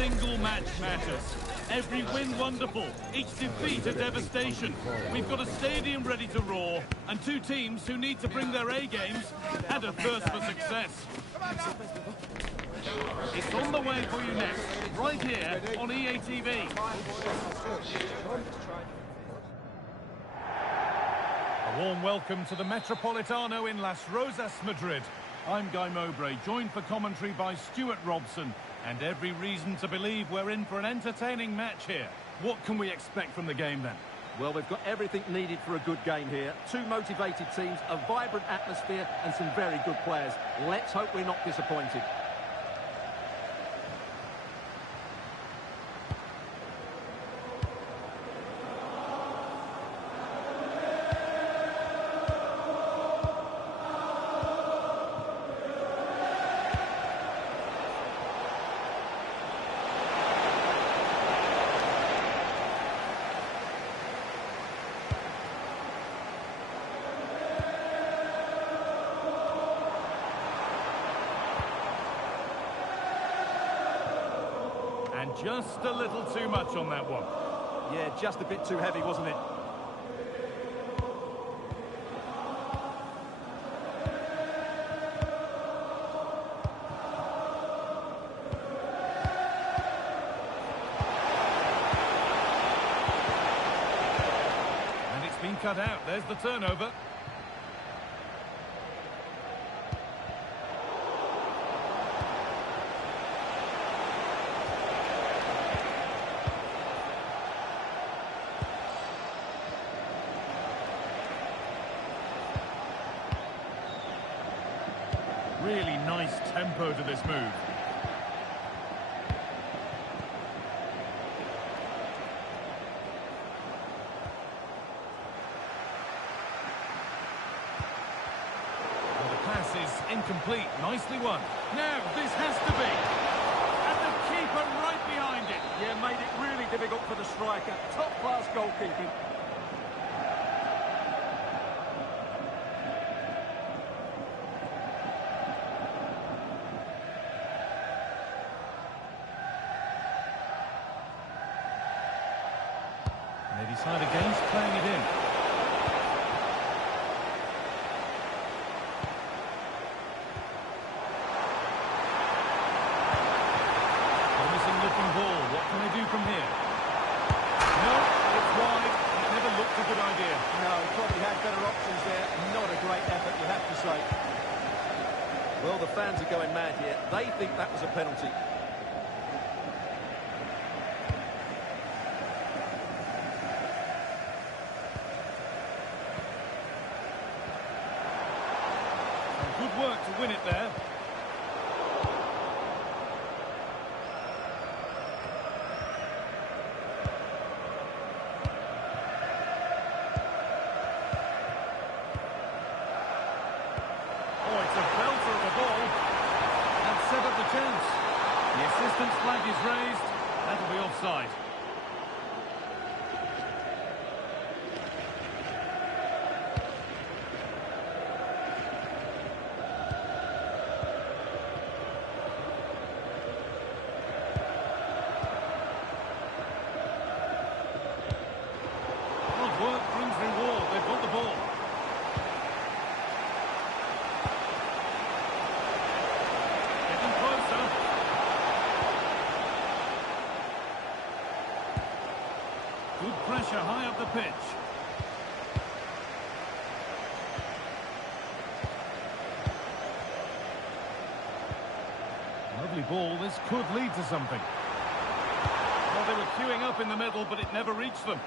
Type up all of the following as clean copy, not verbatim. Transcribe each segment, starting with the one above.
single match matters. Every win wonderful, each defeat a devastation. We've got a stadium ready to roar, and two teams who need to bring their A-games and a thirst for success. It's on the way for you next, right here on EA TV. A warm welcome to the Metropolitano in Las Rosas, Madrid. I'm Guy Mowbray, joined for commentary by Stuart Robson, and every reason to believe we're in for an entertaining match here. What can we expect from the game then? Well, we've got everything needed for a good game here. Two motivated teams, a vibrant atmosphere and some very good players. Let's hope we're not disappointed. And just a little too much on that one. Yeah, just a bit too heavy, wasn't it? And it's been cut out. There's the turnover. Really nice tempo to this move. Well, the pass is incomplete. Nicely won. Now, this has to be. And the keeper right behind it. Yeah, made it really difficult for the striker. Top-class goalkeeping. They decide against playing it in. Promising looking ball. What can they do from here? No, it's wide. It never looked a good idea. No, probably had better options there. Not a great effort, you have to say. Well, the fans are going mad here. They think that was a penalty. Good work to win it there. Oh, it's a belter of a ball. And set up the chance. The assistant's flag is raised. That'll be offside. Work brings reward. They've got the ball. Getting closer. Good pressure high up the pitch. Lovely ball. This could lead to something. Well, they were queuing up in the middle, but it never reached them.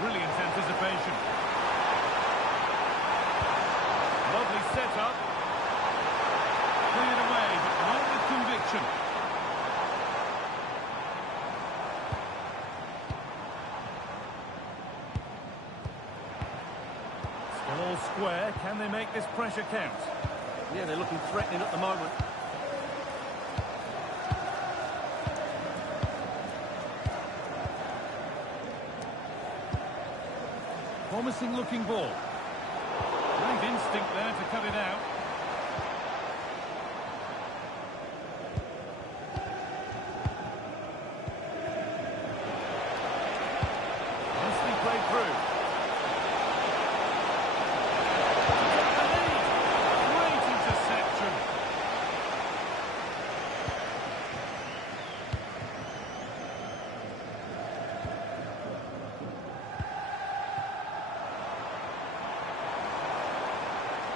Brilliant anticipation. Lovely setup. Cleared away, but not with conviction. Still all square. Can they make this pressure count? Yeah, they're looking threatening at the moment. Promising looking ball. Great instinct there to cut it out. Nicely played through. To take the lead. Great interception.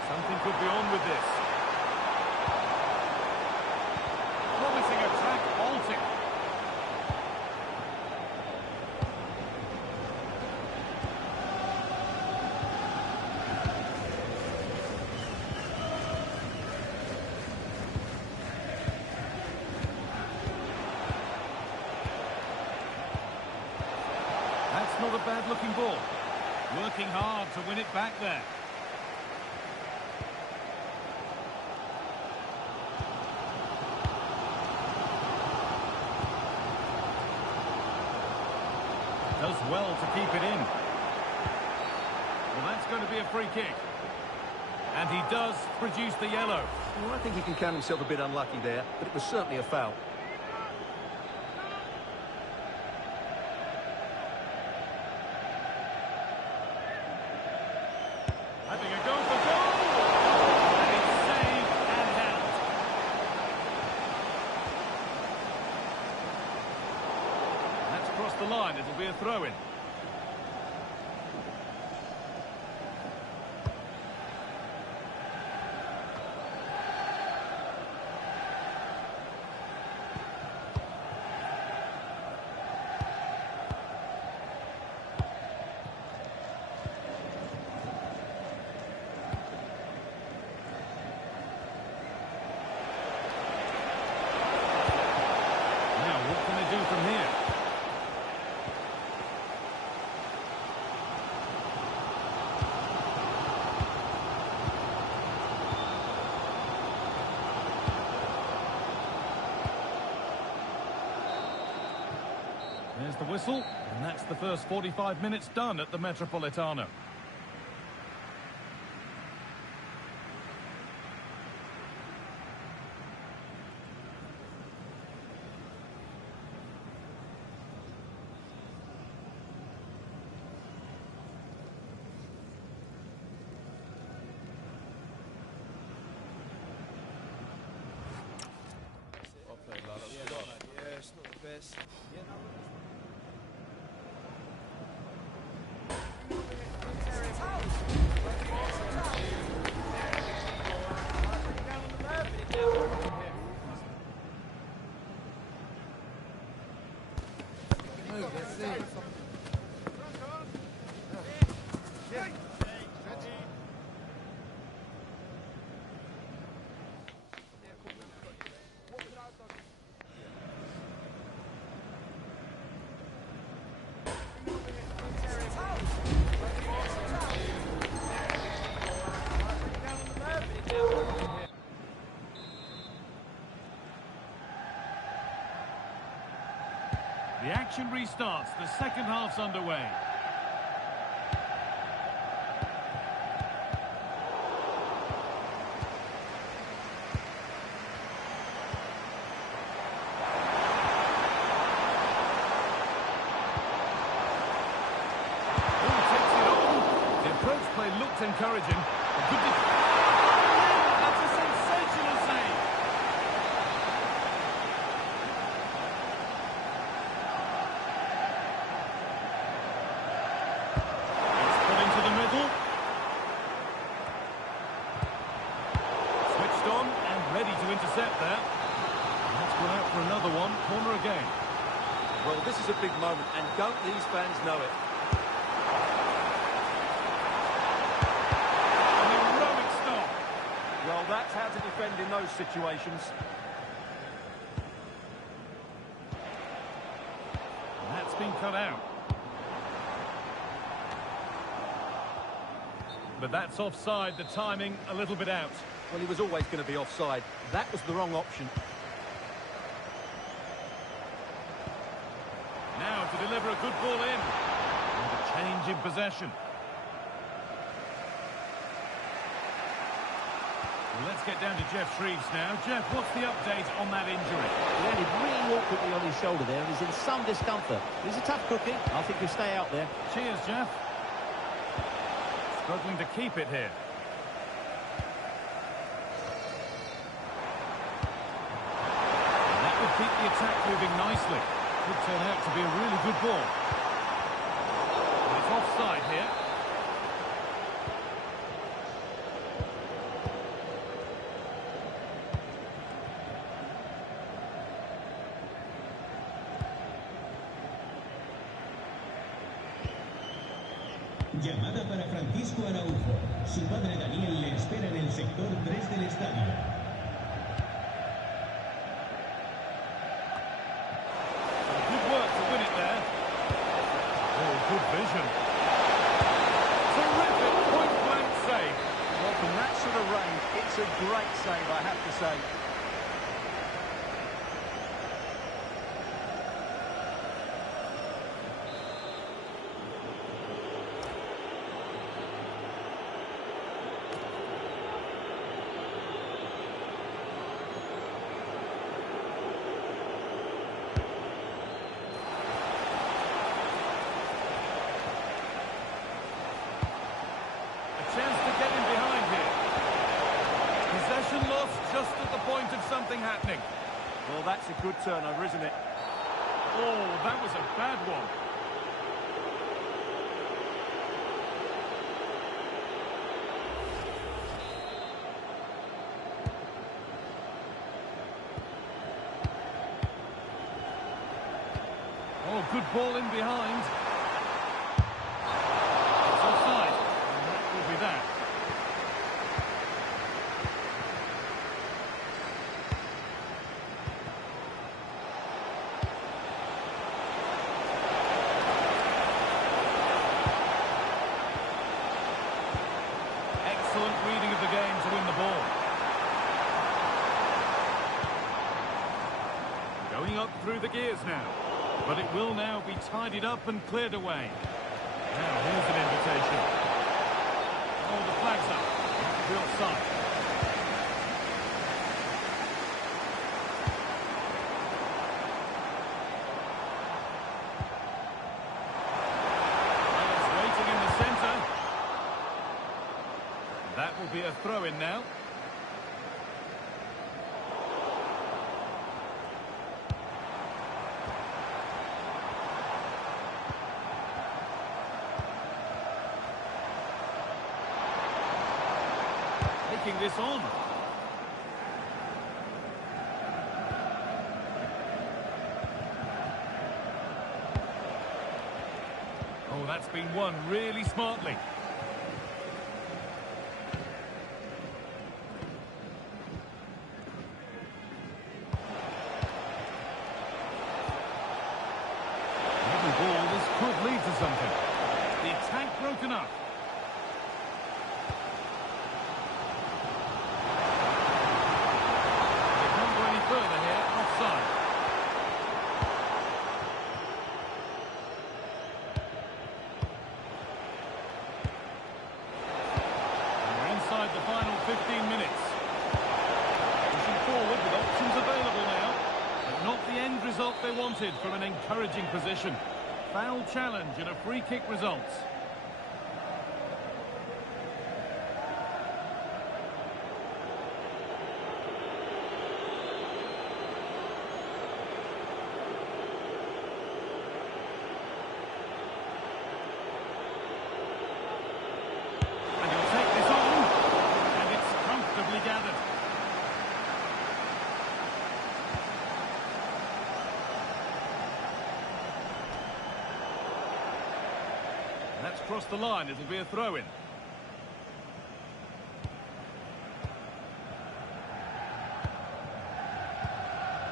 Something could be on with this. Promising attack halting. That's not a bad looking ball. Working hard to win it back there. Does well to keep it in. Well, that's going to be a free kick. And he does produce the yellow. Well, I think he can count himself a bit unlucky there, but it was certainly a foul. Having a go for goal. And it's saved and out. That's crossed the line. It'll be a throw-in. Now, what can they do from here? There's the whistle, and that's the first 45 minutes done at the Metropolitano. Yeah, it's not the best. The action restarts. The second half's underway. Who takes it on? The approach play looked encouraging. A good That's a sensational save. It's put into the middle. Switched on and ready to intercept there. Let's go out for another one. Corner again. Well, this is a big moment, and don't these fans know it? An heroic stop. Well, that's how to defend in those situations. That's been cut out. But that's offside, the timing a little bit out. Well, he was always going to be offside. That was the wrong option. Now to deliver a good ball in. And a change in possession. Let's get down to Jeff Shreves now. Jeff, what's the update on that injury? He landed really awkwardly on his shoulder there and is in some discomfort. He's a tough cookie. I think he'll stay out there. Cheers, Jeff. Struggling to keep it here. That would keep the attack moving nicely. Could turn out to be a really good ball. It's offside here. Llamada para Francisco Araujo. Su padre Daniel le espera en el sector 3 del estadio. Good work to win it there. Oh, good vision. Terrific point-blank save. Well, from that sort of range, it's a great save, I have to say. Chance to get in behind here. Possession lost just at the point of something happening. Well, that's a good turnover, isn't it? Oh, that was a bad one. Oh, good ball in behind. It's offside. And that will be that. Excellent reading of the game to win the ball. Going up through the gears now. But it will now be tidied up and cleared away. Now, here's an invitation. Oh, the flag's up. That will be offside. Players waiting in the centre. That will be a throw-in now. Taking this on. Oh, that's been won really smartly. Every ball, this could lead to something. The attack broken up. Further here, offside. And we're inside the final 15 minutes. Pushing forward with options available now, but not the end result they wanted from an encouraging position. Foul challenge and a free kick results. Gathered. That's crossed the line. It'll be a throw-in.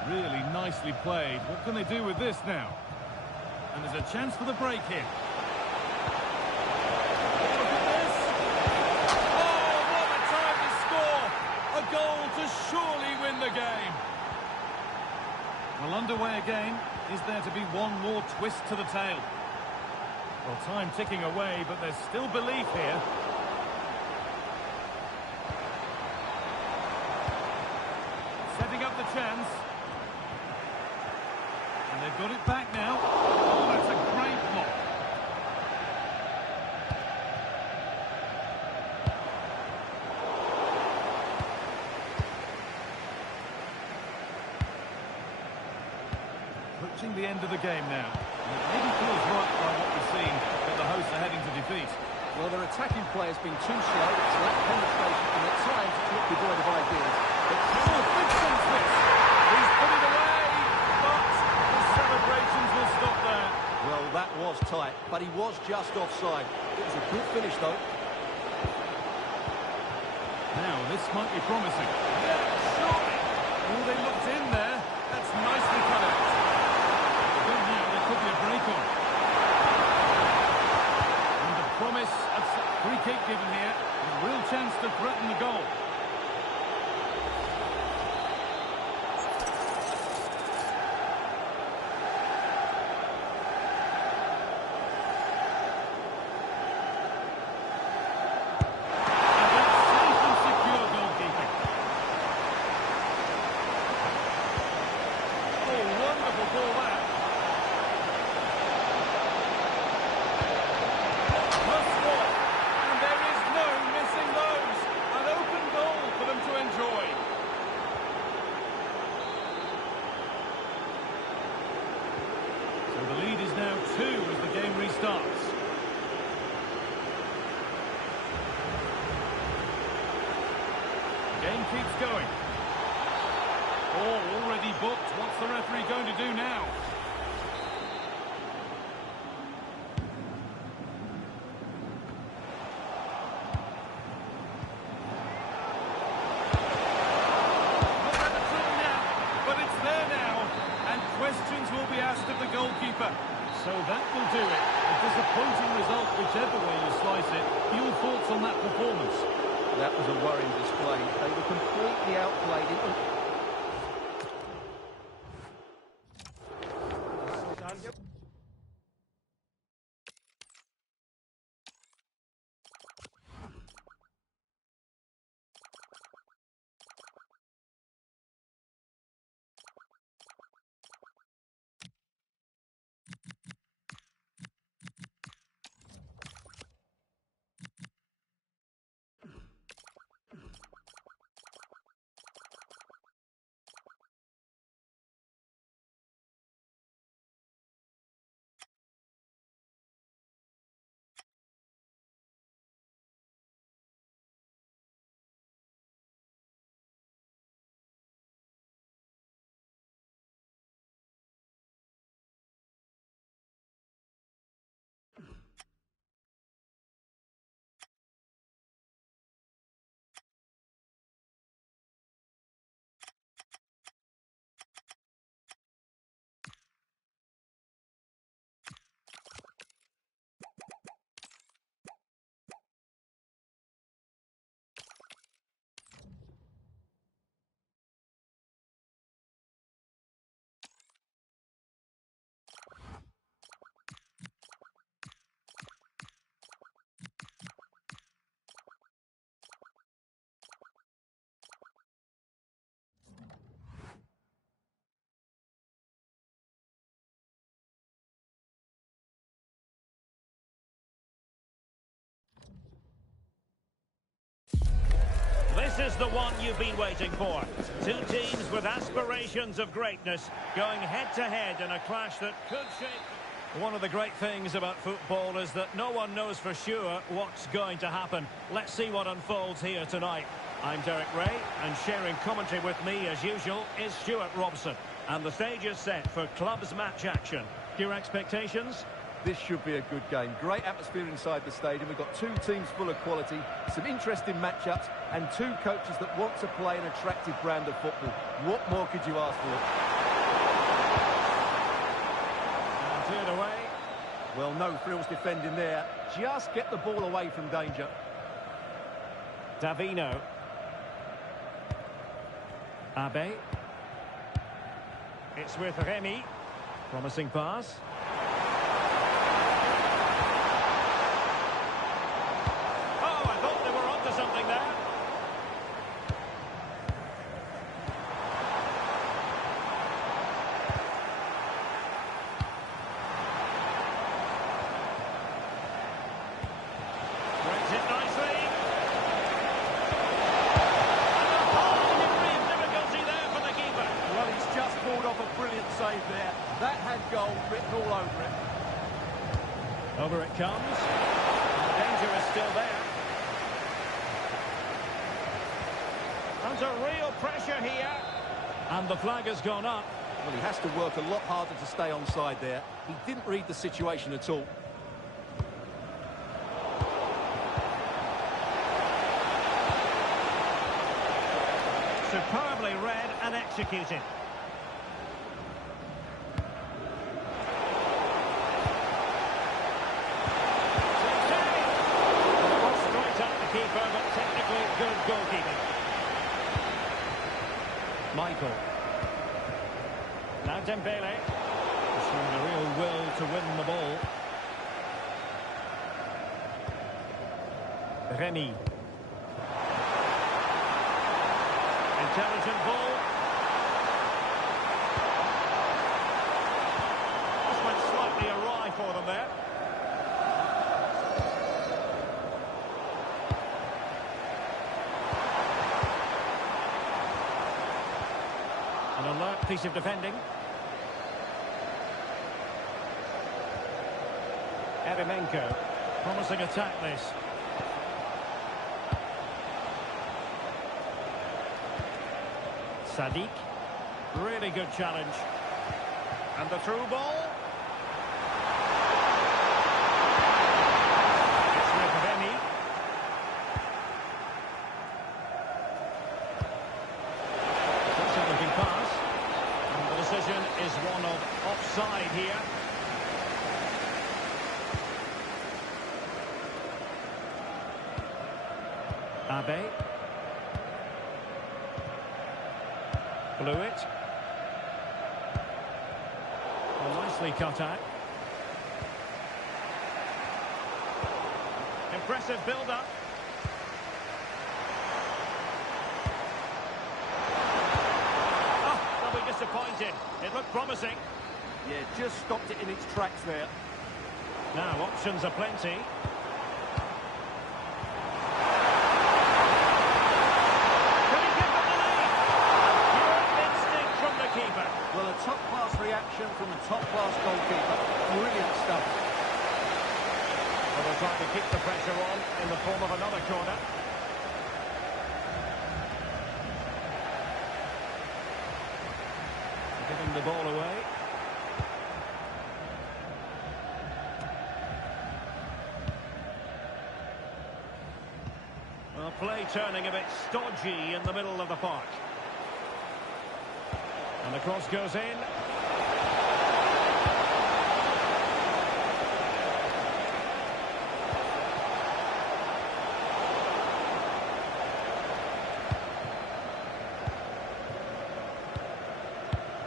Really nicely played. What can they do with this now? And there's a chance for the break here. A goal to surely win the game. Well, underway again. Is there to be one more twist to the tail? Well, time ticking away, but there's still belief here. the chance. And they've got it back now. Oh, that's a great block. Approaching the end of the game now. And it maybe feels right by what we've seen that the hosts are heading to defeat. Well, their attacking player's been too slow, it's lacked penetration, and at times it's looked devoid of ideas. But Vincent's this. He's put it away, but the celebrations will stop there. well, that was tight, but he was just offside. It was a good finish, though. Now, this might be promising. Yeah, surely. Oh, they looked in there. That's nicely cut out. I don't know, there could be a break on. And the promise of free kick given here. A real chance to threaten the goal. Starts. Game keeps going. Oh, already booked. What's the referee going to do now? Not at the trouble now, but it's there now. And questions will be asked of the goalkeeper. So that will do it. A disappointing result, whichever way you slice it. Your thoughts on that performance? That was a worrying display. They were completely outplayed. This is the one you've been waiting for. Two teams with aspirations of greatness going head-to-head in a clash that could shape... One of the great things about football is that no one knows for sure what's going to happen. Let's see what unfolds here tonight. I'm Derek Ray, and sharing commentary with me, as usual, is Stuart Robson. And the stage is set for clubs match action. Your expectations? This should be a good game. Great atmosphere inside the stadium. We've got two teams full of quality, some interesting matchups, and two coaches that want to play an attractive brand of football. What more could you ask for? And cleared away. Well, no frills defending there. Just get the ball away from danger. Davino. Abe. It's with Remy. Promising pass. Over it comes. The danger is still there. Under real pressure here. And the flag has gone up. Well, he has to work a lot harder to stay onside there. He didn't read the situation at all. Superbly read and executed. Straight at the keeper, but technically good goalkeeping. Michael. Now Dembele. Showing a real will to win the ball. Remy. Intelligent ball. This went slightly awry for them there. An alert piece of defending. Eremenko. Promising attack this. Sadiq. Really good challenge. And the through ball. It's with Remy. Decent looking pass. And the decision is one of offside here. Abe. Blew it. Well, nicely cut out. Impressive build-up. Oh, they'll be disappointed. It looked promising. Yeah, just stopped it in its tracks there. Now, options are plenty. Well, a top-class reaction from a top-class goalkeeper. Brilliant stuff. Well, they'll try to keep the pressure on in the form of another corner. Giving the ball away. Well, play turning a bit stodgy in the middle of the park. And the cross goes in.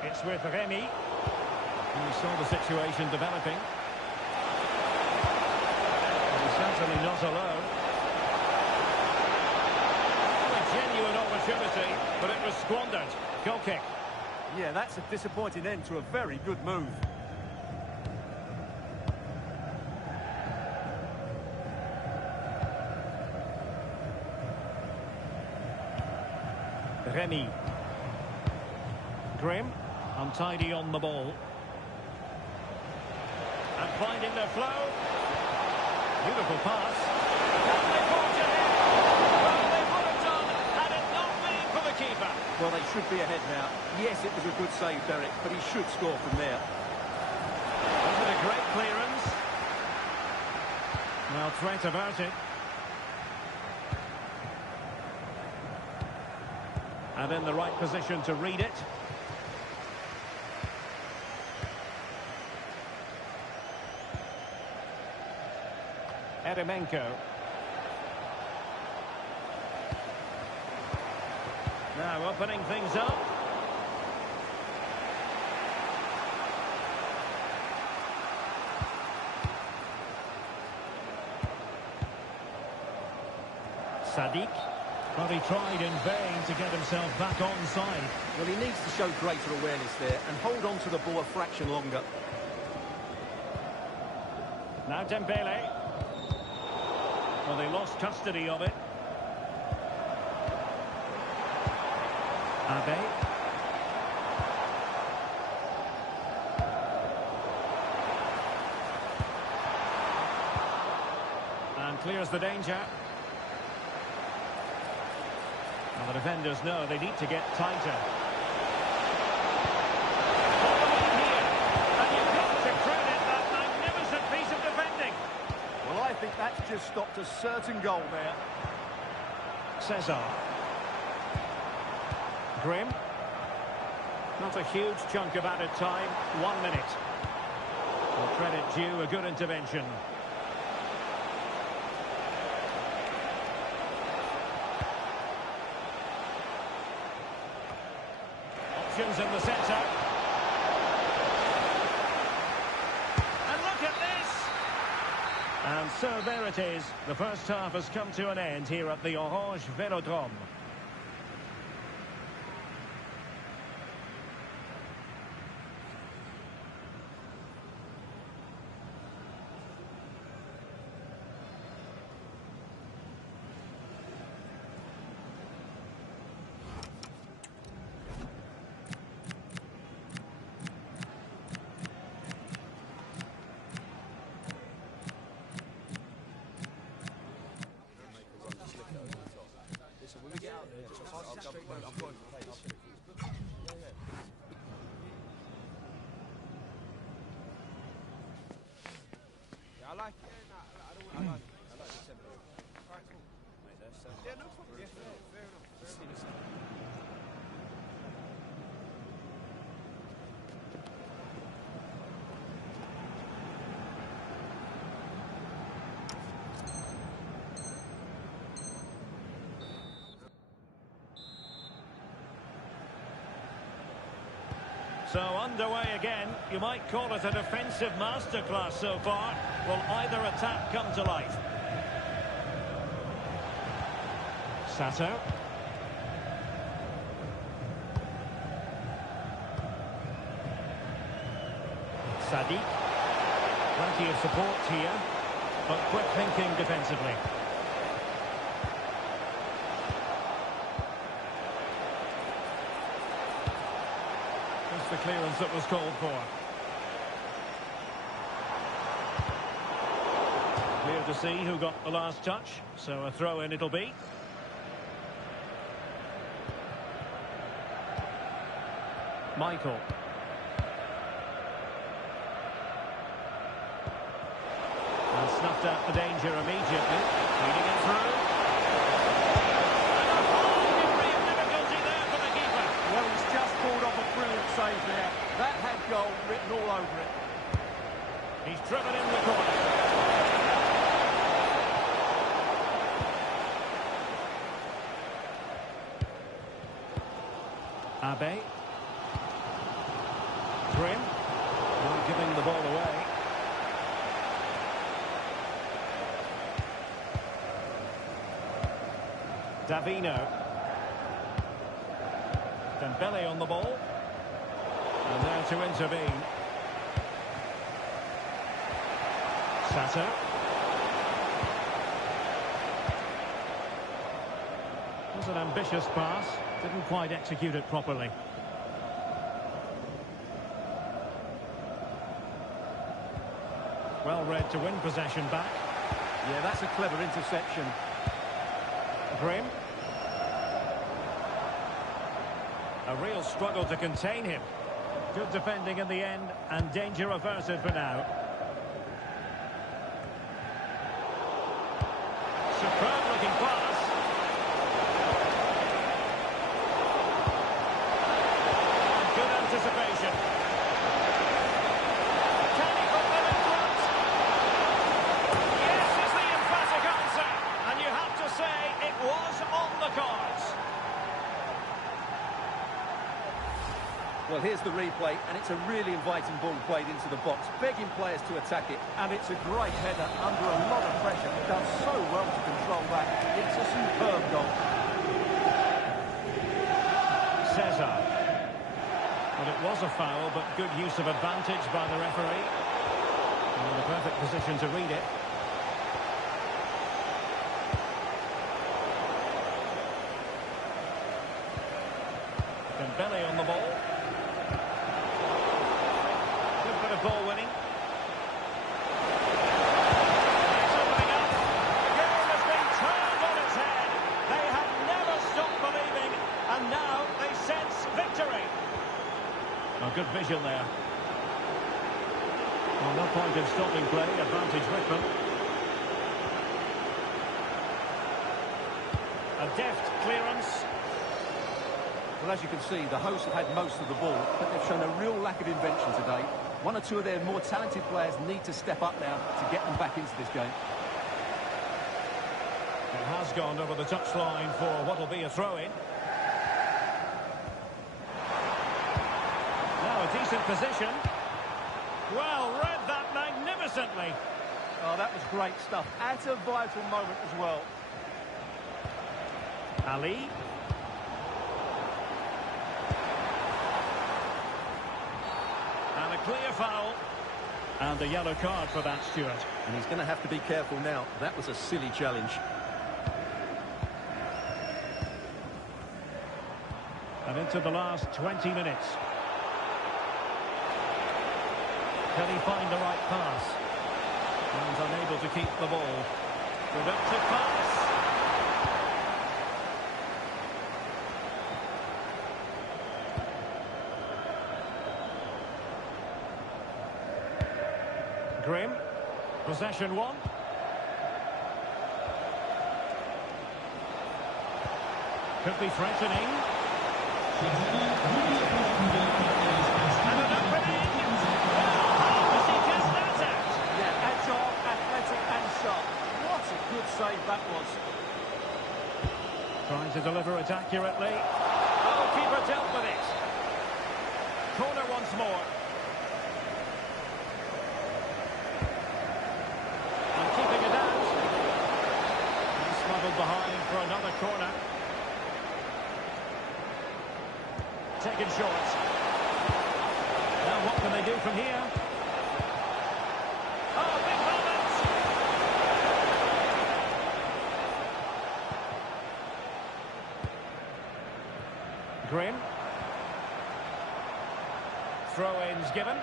It's with Remy. We saw the situation developing. He's certainly not alone. A genuine opportunity, but it was squandered. Goal kick. Yeah, that's a disappointing end to a very good move. Remy. Grim, untidy on the ball. And finding their flow. Beautiful pass. And they brought it in. Well, they would have done had it not been for the keeper. Well, they should be ahead now. Yes, it was a good save, Derek, but he should score from there. Wasn't a great clearance. Well, threat about it. And in the right position to read it. Eremenko. Now opening things up. Sadiq. But he tried in vain to get himself back onside. Well, he needs to show greater awareness there and hold on to the ball a fraction longer. Now Dembele. Well, they lost custody of it. Abe. Clears the danger. Well, the defenders know they need to get tighter. Following here. And you've got to credit that magnificent piece of defending. Well, I think that's just stopped a certain goal there. Cesar. Grim. Not a huge chunk of added time. 1 minute. Well, credit due, a good intervention. Options in the centre. And look at this! And so there it is. The first half has come to an end here at the Orange Velodrome. I like it. I like the tempo. All right, cool. Yeah, no problem. Yeah, fair enough. So underway again. You might call it a defensive masterclass so far. Will either attack come to life? Sato. Sadiq. Plenty of support here, but quick thinking defensively. That's the clearance that was called for. Clear to see who got the last touch, so a throw-in it'll be. Michael. And snuffed out the danger immediately. Feeding it through. And a whole degree of difficulty there for the keeper. Well, he's just pulled off a brilliant save there. That had goal written all over it. He's driven in the corner. Abe. Grim. Not giving the ball away. Davino. Dembele on the ball. And there to intervene. Sato. Was an ambitious pass. Didn't quite execute it properly. Well read to win possession back. Yeah, that's a clever interception. Grim. A real struggle to contain him. Good defending in the end, and danger averted for now. Superb looking pass. And good anticipation. Can he put them in front? Yes is the emphatic answer. And you have to say it was on the cards. Well, here's the replay, and it's a really inviting ball played into the box, begging players to attack it, and it's a great header under a lot of pressure. It does so well to control that. It's a superb goal. Cesar. Well, it was a foul, but good use of advantage by the referee. In the perfect position to read it. Dembele on the ball. Good bit of ball winning. It's opening up. A good vision there. Well, no point in stopping play. Advantage with them. A deft clearance. Well, as you can see, the hosts have had most of the ball, but they've shown a real lack of invention today. One or two of their more talented players need to step up now to get them back into this game. It has gone over the touchline for what will be a throw-in. Now a decent position. Well, read that magnificently. Oh, that was great stuff. At a vital moment as well. Ali. And a clear foul. And a yellow card for that, Stuart. And he's going to have to be careful now. That was a silly challenge. And into the last 20 minutes. Can he find the right pass? And unable to keep the ball. Productive pass. Grim. Possession one. Could be threatening. And an opening. Well, how does he get that out? Yeah, agile, athletic and sharp. What a good save that was. Trying to deliver it accurately. Goalkeeper dealt with it. Corner once more. And keeping it out. And smuggled behind for another corner. Taken short. Now what can they do from here? Oh, big moment! Grim. Throw-ins given.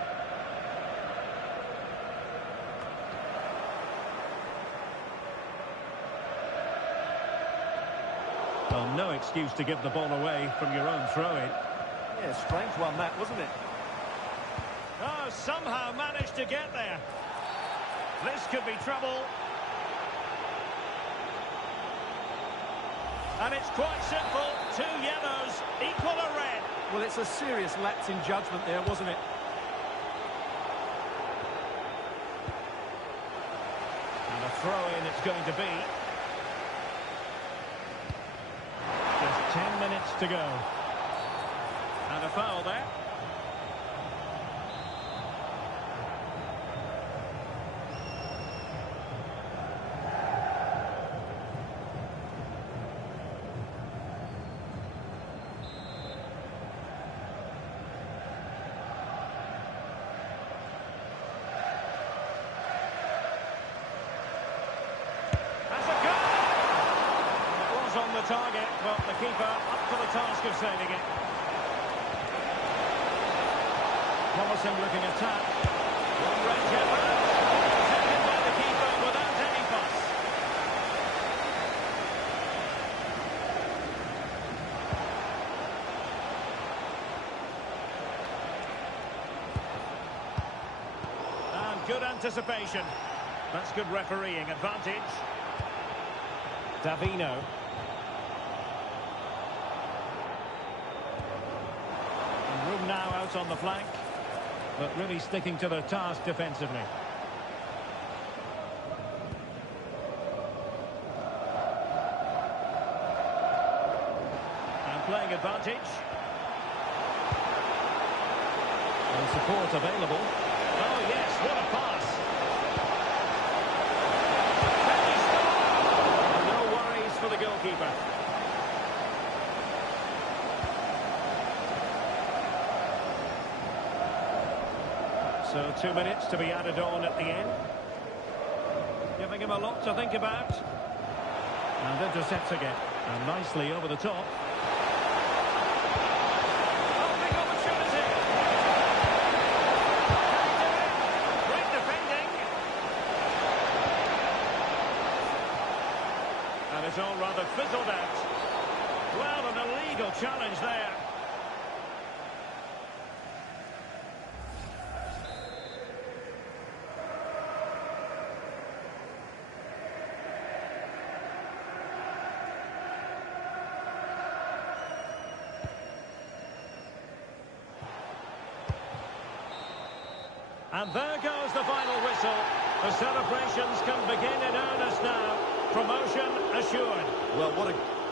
Well, no excuse to give the ball away from your own throw-in. Yeah, strange one that, wasn't it? Oh, somehow managed to get there. This could be trouble. And it's quite simple. 2 yellows, equal a red. Well, it's a serious lapse in judgment there, wasn't it? And a throw-in it's going to be. Just 10 minutes to go. And a foul there. That's a goal! It was on the target, but the keeper up to the task of saving it. Promising looking attack. Long-range effort. Taken by the keeper without any fuss. And good anticipation. That's good refereeing advantage. Davino. And room now out on the flank. But really sticking to the task defensively. And playing advantage. And support available. Oh yes, what a pass. Can he score? And no worries for the goalkeeper. So 2 minutes to be added on at the end. Giving him a lot to think about. And intercepts again. And nicely over the top. Oh, big opportunity! Can he do it? Great defending. And it's all rather fizzled out. Well, an illegal challenge there. And there goes the final whistle. The celebrations can begin in earnest now. Promotion assured. Well, what a...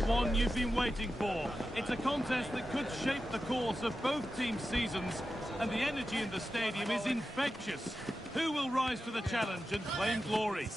the one you've been waiting for. It's a contest that could shape the course of both teams' seasons, and the energy in the stadium is infectious. Who will rise to the challenge and claim glory?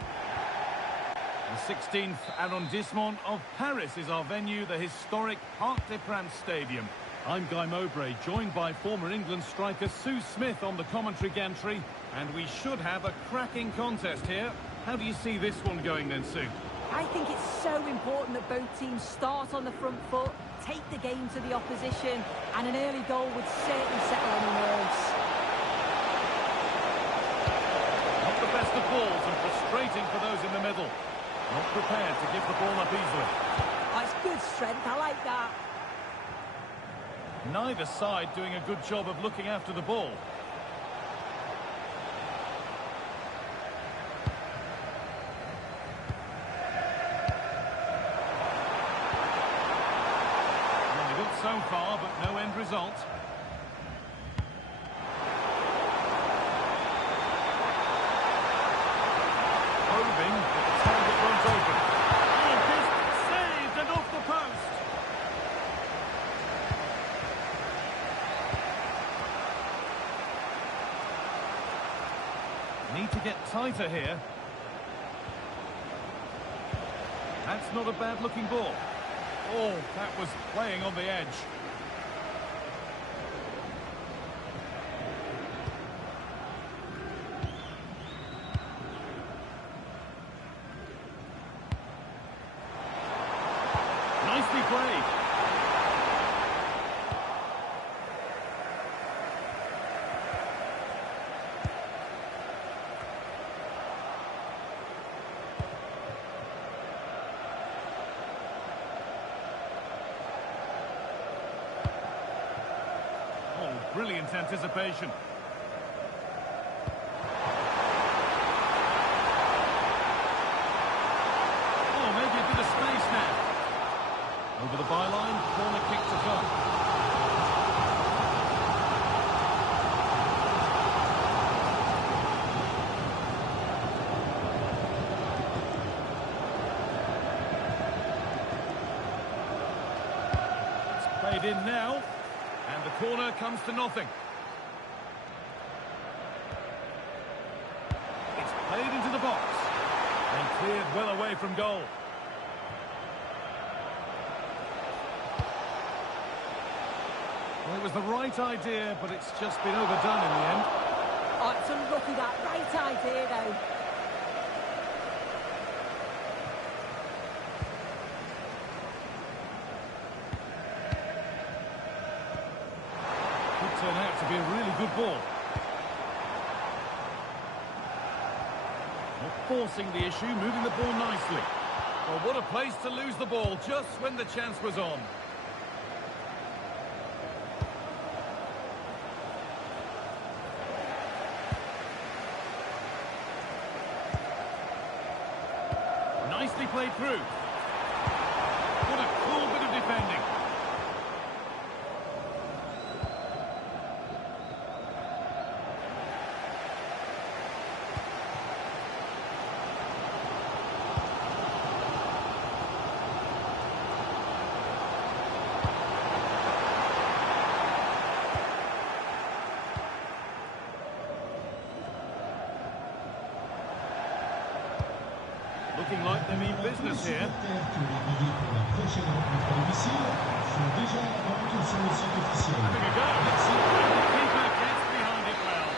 The 16th arrondissement of Paris is our venue, the historic Parc des Princes Stadium. I'm Guy Mowbray, joined by former England striker Sue Smith on the commentary gantry, and we should have a cracking contest here. How do you see this one going then, Sue? I think it's so important that both teams start on the front foot, take the game to the opposition, and an early goal would certainly settle any nerves. Not the best of balls and frustrating for those in the middle. Not prepared to give the ball up easily. That's good strength, I like that. Neither side doing a good job of looking after the ball. Well, good so far, but no end result. Probing, but the target runs open. Oh, this saved and off the post. Need to get tighter here. That's not a bad-looking ball. Oh, that was playing on the edge. Nicely played. Oh, brilliant anticipation. Oh, maybe a bit of space now. Over the byline, corner kick to come. It's played in now, and the corner comes to nothing. It's played into the box, and cleared well away from goal. Well, it was the right idea, but it's just been overdone in the end. Oh, it's unlucky that. Right idea, though. Could turn out to be a really good ball. Not forcing the issue, moving the ball nicely. Well, what a place to lose the ball just when the chance was on. Nicely played through. What a cool bit of defending. Looking like they mean business here. Having a go. And the keeper gets behind it well.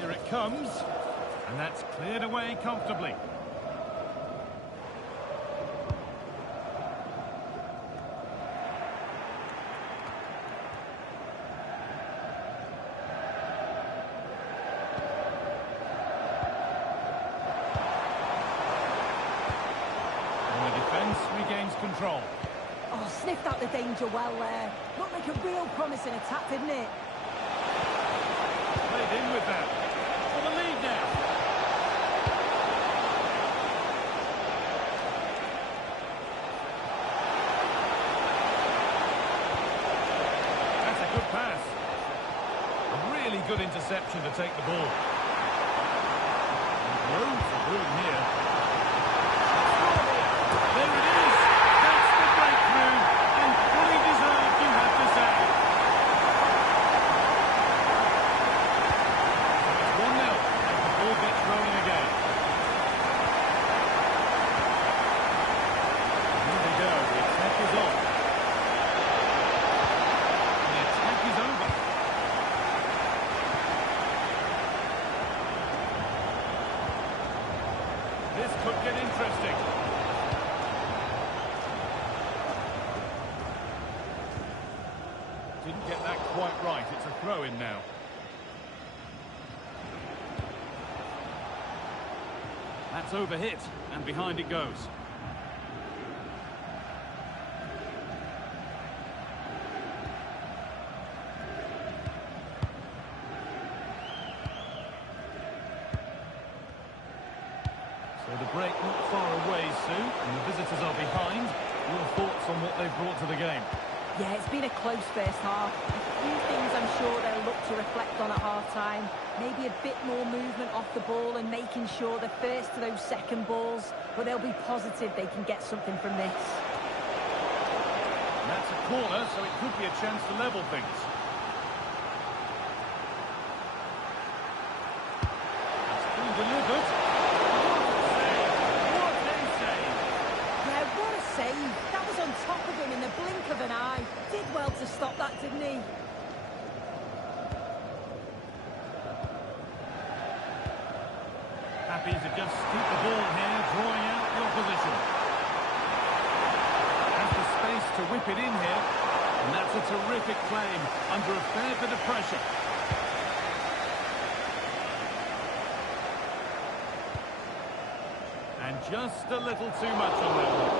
Here it comes. And that's cleared away comfortably. And the defence regains control. Oh, sniffed out the danger well there. Looked like a real promising attack, didn't it? Played in with that. For the lead now. pass. A really good interception to take the ball. Loads of room here. There it is. That's the breakthrough. And fully deserved, you have to say. So it's 1-0. And the ball gets rolling again. Here we go. The attack is on. The attack is over. This could get interesting. Didn't get that quite right. It's a throw-in now. That's overhit, and behind it goes. So the break not far away, Sue, and the visitors are behind. Your thoughts on what they've brought to the game? Yeah, it's been a close first half. A few things I'm sure they'll look to reflect on at half-time. Maybe a bit more movement off the ball and making sure they're first to those second balls. But they'll be positive they can get something from this. And that's a corner, so it could be a chance to level things. It's been delivered. What a save! Yeah, what a save. That was on top of him in the blink of an eye. Did well to stop that, didn't he? Happy to just keep the ball here, drawing out the opposition. Has the space to whip it in here. And that's a terrific claim under a fair bit of pressure. And just a little too much on that one.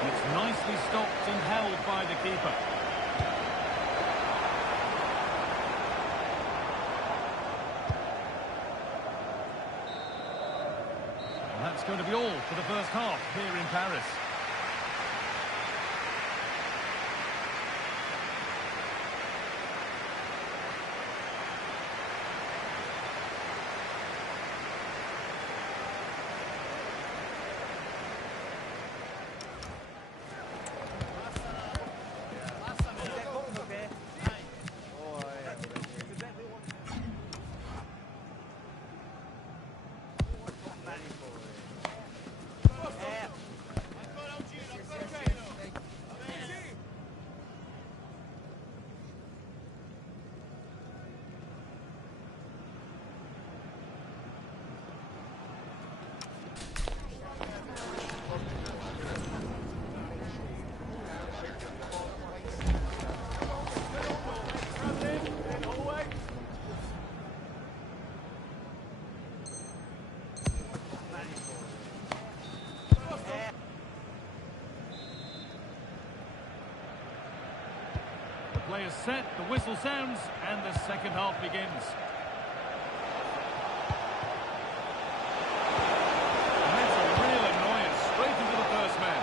It's nicely stopped and held by the keeper. And that's going to be all for the first half here in Paris. Players set, the whistle sounds, and the second half begins. And that's a real annoyance, straight into the first man.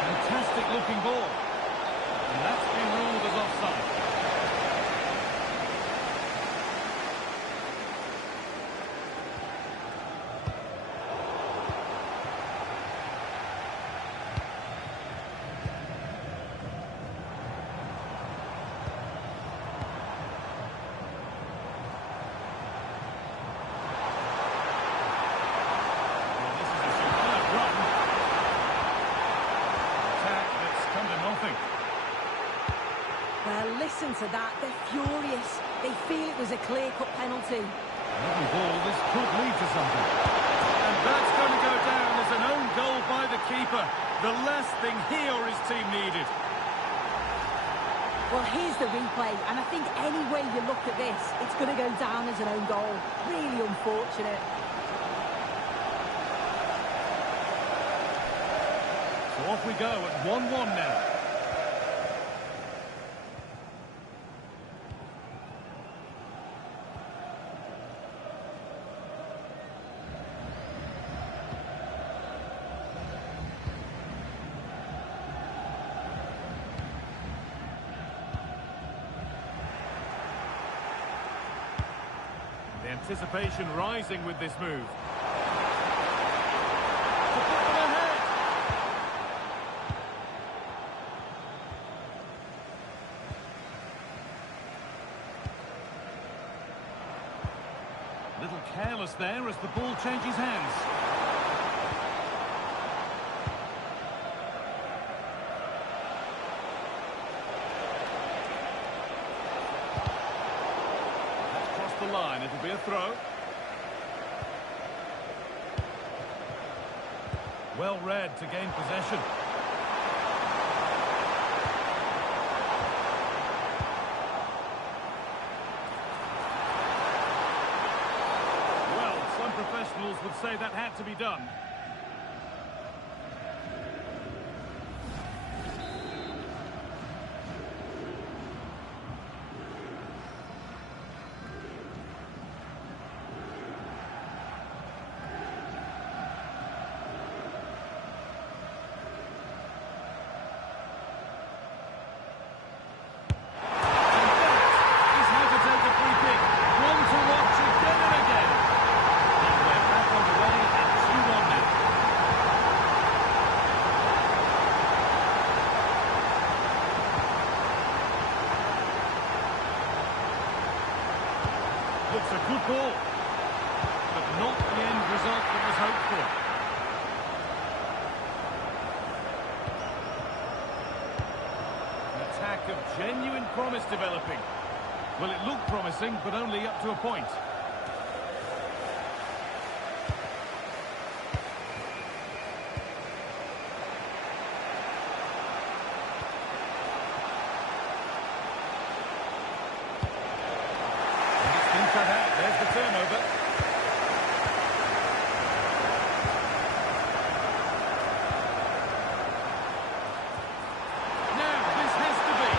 Fantastic looking ball. And that's been ruled as offside. Well, listen to that. They're furious. They feel it was a clear-cut penalty. Every ball, this could lead to something. And that's going to go down as an own goal by the keeper. The last thing he or his team needed. Well, here's the replay, and I think any way you look at this, it's going to go down as an own goal. Really unfortunate. So off we go at 1-1 now. Anticipation rising with this move. To put them ahead. Little careless there as the ball changes hands. That's crossed the line. It'll be a throw. Well read to gain possession. Well, some professionals would say that had to be done. Looks a good ball, but not the end result that was hoped for. An attack of genuine promise developing. Well, it looked promising, but only up to a point. There's the turnover. Now, this has to be.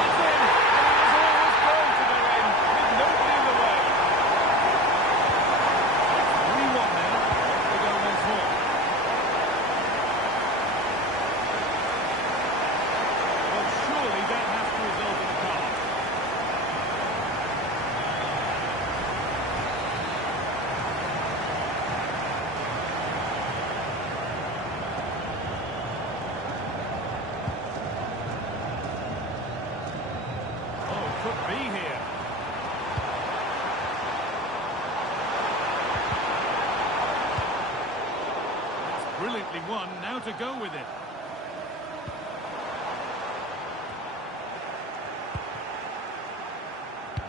It's in. And it was always going to go in, with nobody in the way. It's 3-1 now. Off we go once more. Well, surely that has to result in a card. Could be here. That's brilliantly won. Now to go with it.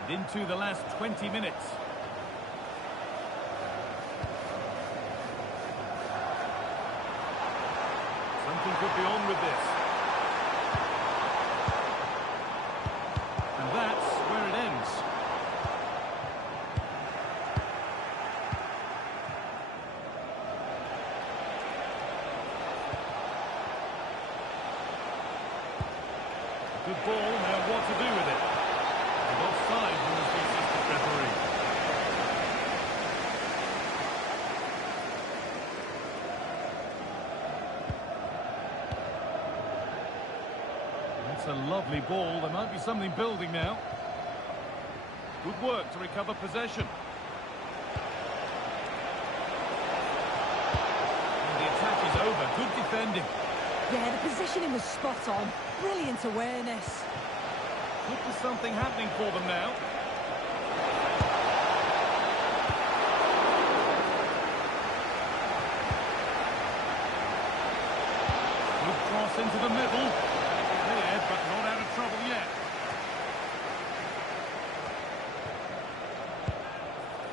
And into the last 20 minutes. Something could be on with this. And that's where it ends. Good ball, now what to do with it? And offside from the assistant referee. That's a lovely ball. There might be something building now. Good work to recover possession. And the attack is over. Good defending. Yeah, the positioning was spot on. Brilliant awareness. Could be something happening for them now. Good cross into the middle. Cleared, but not out of trouble yet.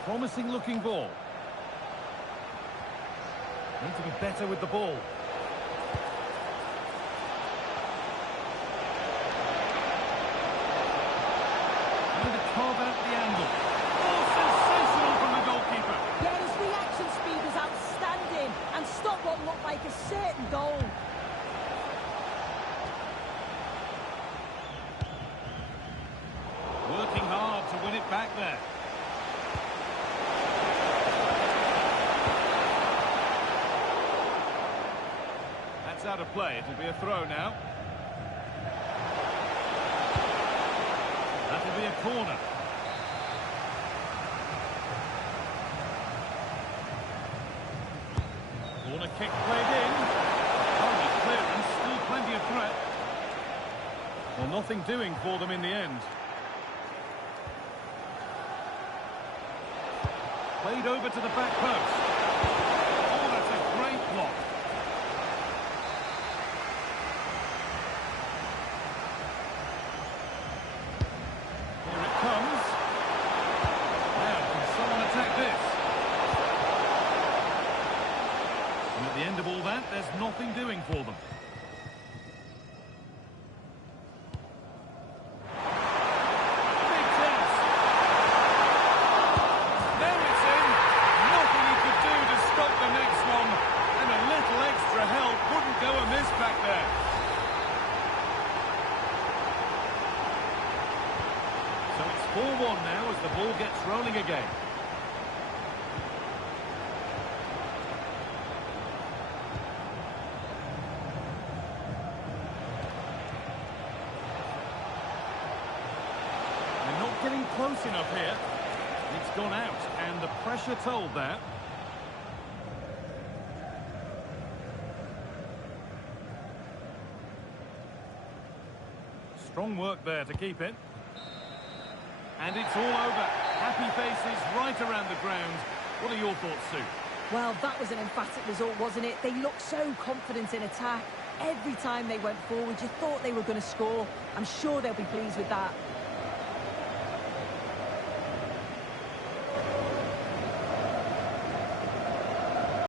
Promising looking ball. Need to be better with the ball. Trying to carve out the angle. Oh, sensational from the goalkeeper. Yeah, his reaction speed was outstanding and stopped what looked like a certain goal. Working hard to win it back there. That's out of play. It'll be a throw now. That'll be a corner. Kick played in. Only clearance, still plenty of threat. Well, nothing doing for them in the end. Played over to the back post. Oh, that's a great block. Here it comes. Now, can someone attack this? And at the end of all that, there's nothing doing for them. Big chance. There it's in. Nothing he could do to stop the next one. And a little extra help wouldn't go amiss back there. So it's 4-1 now as the ball gets rolling again. They're not getting close enough here. It's gone out, and the pressure told that. Strong work there to keep it. And it's all over. Happy faces right around the ground. What are your thoughts, Sue? Well, that was an emphatic result, wasn't it? They looked so confident in attack. Every time they went forward, you thought they were going to score. I'm sure they'll be pleased with that.